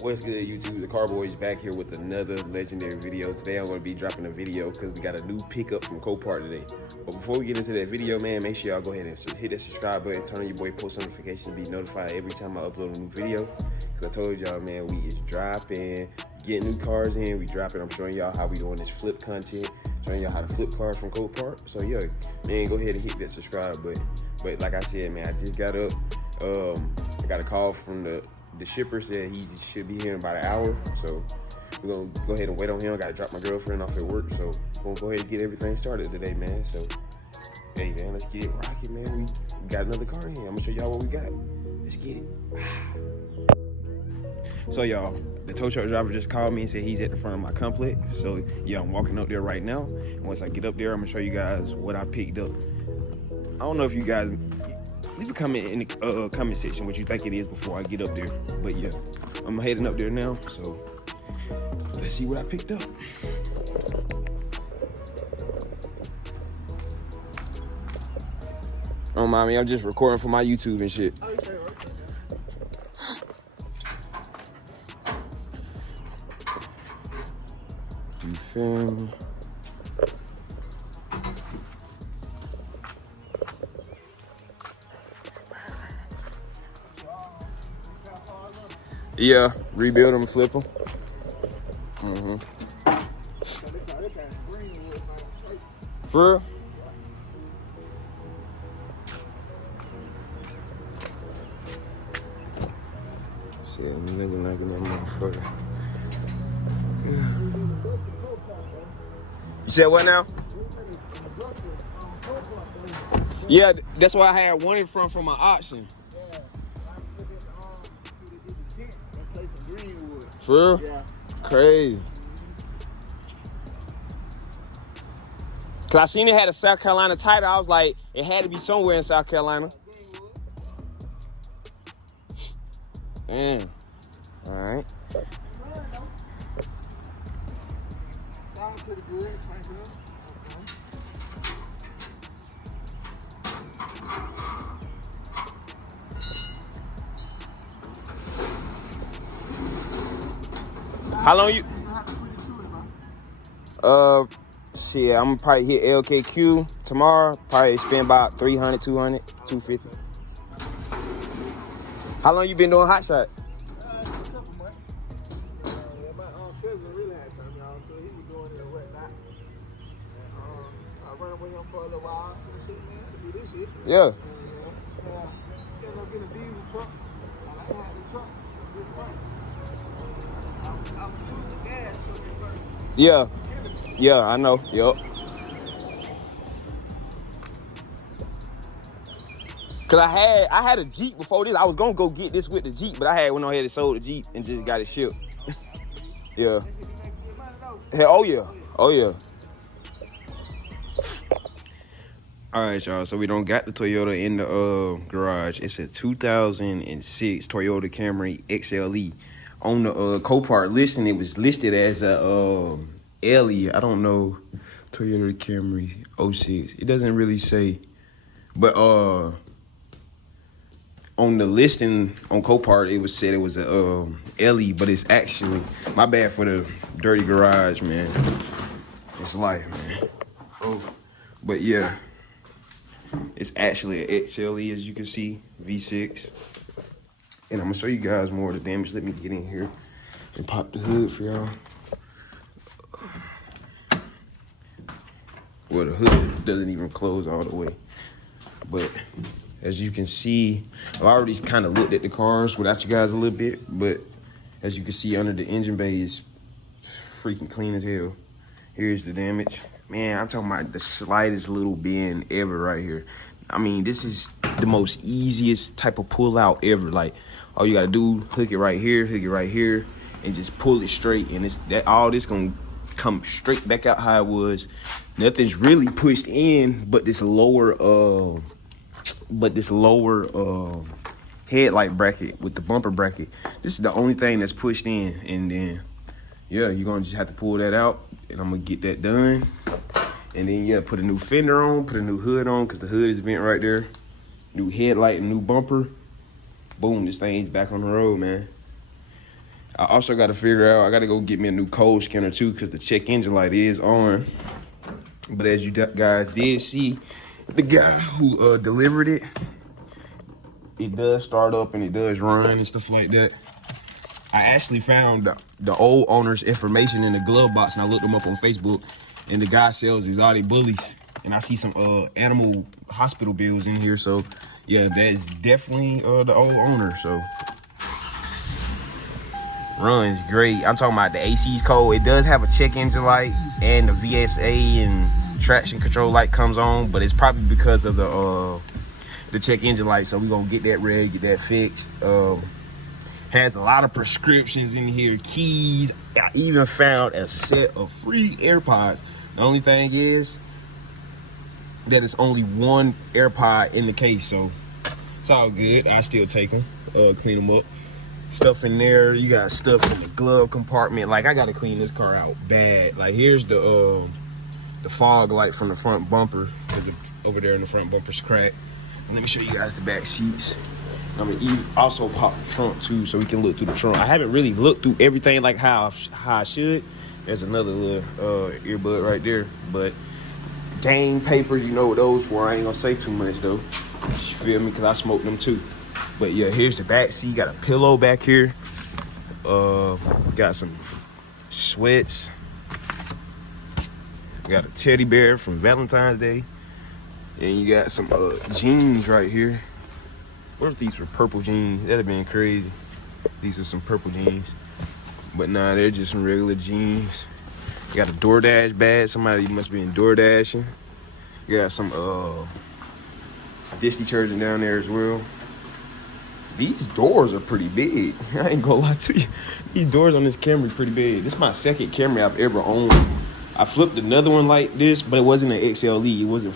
What's good, YouTube? The Car Boys back here with another legendary video. Today I'm going to be dropping a video because we got a new pickup from Copart today. But before we get into that video, man, make sure y'all go ahead and hit that subscribe button, turn on your boy post notifications to be notified every time I upload a new video. Because I told y'all, man, we is dropping, getting new cars in, we dropping. I'm showing y'all how we doing this flip content, showing y'all how to flip cars from Copart. So yeah, man, go ahead and hit that subscribe button. But like I said, man, I just got up. I got a call from the shipper, said he should be here in about an hour, so we're gonna go ahead and wait on him. I gotta drop my girlfriend off at work, so we're gonna go ahead and get everything started today, man. So hey, man, let's get it rocking, man. We got another car in here. I'm gonna show y'all what we got. Let's get it. So y'all, the tow truck driver just called me and said he's at the front of my complex. So yeah, I'm walking up there right now, and once I get up there, I'm gonna show you guys what I picked up. I don't know if you guys leave a comment in the comment section what you think it is before I get up there. But yeah, I'm heading up there now, so let's see what I picked up. Don't mind me, I'm just recording for my YouTube and shit. You feel me? Yeah, rebuild them, flip them. For real? Shit, I'm looking like that motherfucker. Yeah. You said what now? Yeah, that's why I had one in front from my auction. For real? Yeah. Crazy. Cause I seen it had a South Carolina title. I was like, it had to be somewhere in South Carolina. Damn. All right. Sounds pretty good. How long you? Shit, I'm gonna probably hit LKQ tomorrow. Probably spend about 300, 200, 250. How long you been doing hot shot? A couple months. My cousin really had something on, so he was doing it and whatnot. And I run with him for a little while. And shit, man, I could do this shit. Yeah. Ended up getting a diesel truck. I had the truck. I was using the gas truck at first. Yeah. Yeah, I know. Yup. Cause I had a Jeep before this. I was gonna go get this with the Jeep, but I had went on ahead and sold the Jeep and just got it shipped. Yeah. Hey, oh yeah. Oh yeah. All right, y'all. So we don't got the Toyota in the garage. It's a 2006 Toyota Camry XLE. On the Copart listing, it was listed as a LE. I don't know. Toyota Camry 06. It doesn't really say. But on the listing on Copart, it was said it was a LE, but it's actually, my bad for the dirty garage, man. It's life, man. Oh, but yeah, it's actually an XLE, as you can see, V6. And I'm gonna show you guys more of the damage. Let me get in here and pop the hood for y'all. Well, the hood doesn't even close all the way. But as you can see, I've already kind of looked at the cars without you guys a little bit. But as you can see, under the engine bay is freaking clean as hell. Here's the damage. Man, I'm talking about the slightest little bend ever right here. I mean, this is the most easiest type of pull out ever. Like, all you gotta do, hook it right here, and just pull it straight. And it's that all this gonna come straight back out how it was. Nothing's really pushed in, but this lower headlight bracket with the bumper bracket. This is the only thing that's pushed in, and then yeah, you're gonna just have to pull that out, and I'm gonna get that done. And then yeah, put a new fender on, put a new hood on, because the hood is bent right there. New headlight and new bumper. Boom, this thing's back on the road, man. I also got to figure out, I got to go get me a new code scanner too, because the check engine light is on. But as you guys did see, the guy who delivered it, it does start up and it does run and stuff like that. I actually found the old owner's information in the glove box, and I looked them up on Facebook, and the guy sells exotic bullies. And I see some animal hospital bills in here, so yeah, that's definitely the old owner. So runs great. I'm talking about the AC's code. It does have a check engine light, and the VSA and traction control light comes on, but it's probably because of the check engine light. So we're gonna get that ready, get that fixed. Has a lot of prescriptions in here, keys. I even found a set of free AirPods. The only thing is that it's only one AirPod in the case, so it's all good. I still take them, clean them up. Stuff in there, you got stuff in the glove compartment. Like, I gotta clean this car out bad. Like, here's the fog light from the front bumper, because over there in the front bumper's cracked. And let me show you guys the back seats. I'm gonna also pop the trunk too, so we can look through the trunk. I haven't really looked through everything like how I should. There's another little earbud right there, but gang papers, you know what those for. I ain't gonna say too much though. You feel me? Cause I smoked them too. But yeah, here's the back seat. Got a pillow back here. Got some sweats. Got a teddy bear from Valentine's Day, and you got some jeans right here. What if these were purple jeans? That'd have been crazy. These are some purple jeans. But nah, they're just some regular jeans. You got a DoorDash bag. Somebody must be in DoorDashing. You got some dish detergent down there as well. These doors are pretty big. I ain't gonna lie to you. These doors on this Camry pretty big. This is my second Camry I've ever owned. I flipped another one like this, but it wasn't an XLE. It wasn't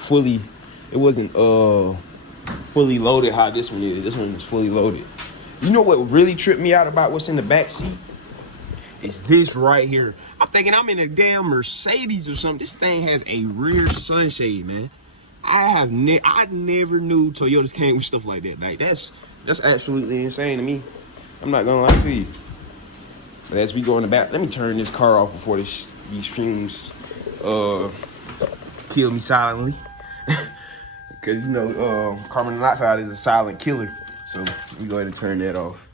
fully loaded how this one is. This one is fully loaded. You know what really tripped me out about what's in the back seat? Is this right here. I'm thinking I'm in a damn Mercedes or something. This thing has a rear sunshade, man. I never knew Toyotas came with stuff like that. Like, that's absolutely insane to me. I'm not gonna lie to you. But as we go in the back, let me turn this car off before these fumes kill me silently. Cause you know, carbon monoxide is a silent killer. So we go ahead and turn that off.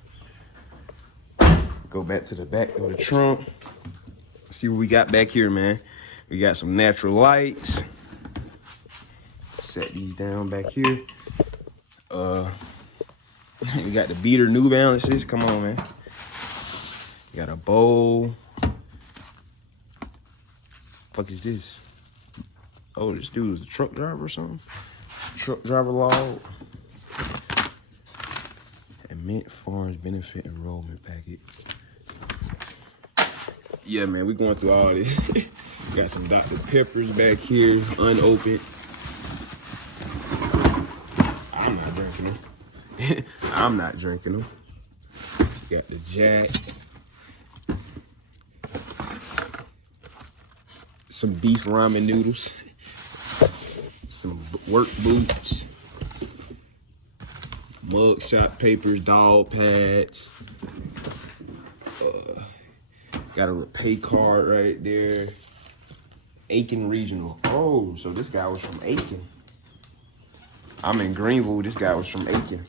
Go back to the back of the trunk. See what we got back here, man. We got some natural lights. Set these down back here. We got the beater New Balances. Come on, man. We got a bowl. Fuck is this? Oh, this dude is a truck driver or something? Truck driver log. And Mint Farms benefit enrollment packet. Yeah, man, we going through all this. Got some Dr. Peppers back here, unopened. I'm not drinking them. I'm not drinking them. Got the Jack. Some beef ramen noodles. Some work boots. Mug shot papers, dog pads. Got a little pay card right there. Aiken Regional. Oh, so this guy was from Aiken. I'm in Greenville. This guy was from Aiken.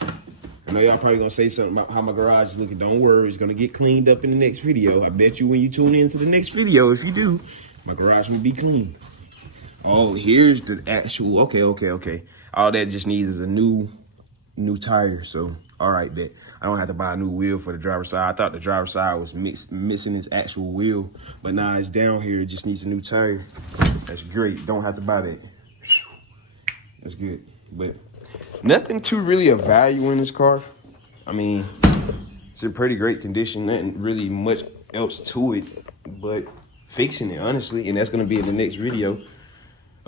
I know y'all probably gonna say something about how my garage is looking. Don't worry, it's gonna get cleaned up in the next video. I bet you when you tune into the next video, if you do, my garage will be clean. Oh, here's the actual, okay. All that just needs is a new tire. So, all right, bet. I don't have to buy a new wheel for the driver's side. I thought the driver's side was missing its actual wheel, but now it's down here. It just needs a new tire. That's great. Don't have to buy that. That's good. But nothing too really of value in this car. I mean, it's in pretty great condition. Nothing really much else to it, but fixing it, honestly. And that's going to be in the next video.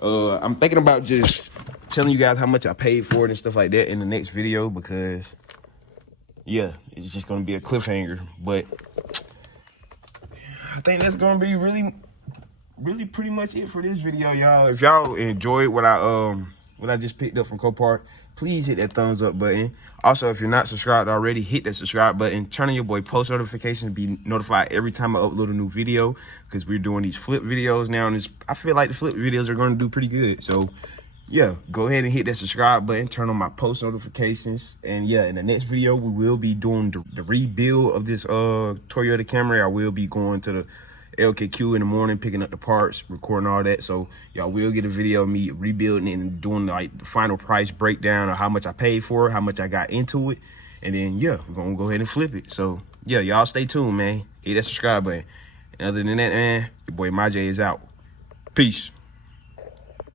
I'm thinking about just telling you guys how much I paid for it and stuff like that in the next video, because yeah, it's just gonna be a cliffhanger. But I think that's gonna be really pretty much it for this video, y'all. If y'all enjoyed what I just picked up from Copart, please hit that thumbs up button. Also, if you're not subscribed already, hit that subscribe button. Turn on your boy post notifications to be notified every time I upload a new video, because we're doing these flip videos now, and I feel like the flip videos are going to do pretty good. So yeah, go ahead and hit that subscribe button, turn on my post notifications. And yeah, in the next video, we will be doing the rebuild of this Toyota Camry. I will be going to the LKQ in the morning, picking up the parts, recording all that. So y'all will get a video of me rebuilding it and doing like the final price breakdown of how much I paid for it, how much I got into it. And then yeah, we're gonna go ahead and flip it. So yeah, y'all stay tuned, man. Hit that subscribe button. And other than that, man, your boy MyJ is out. Peace.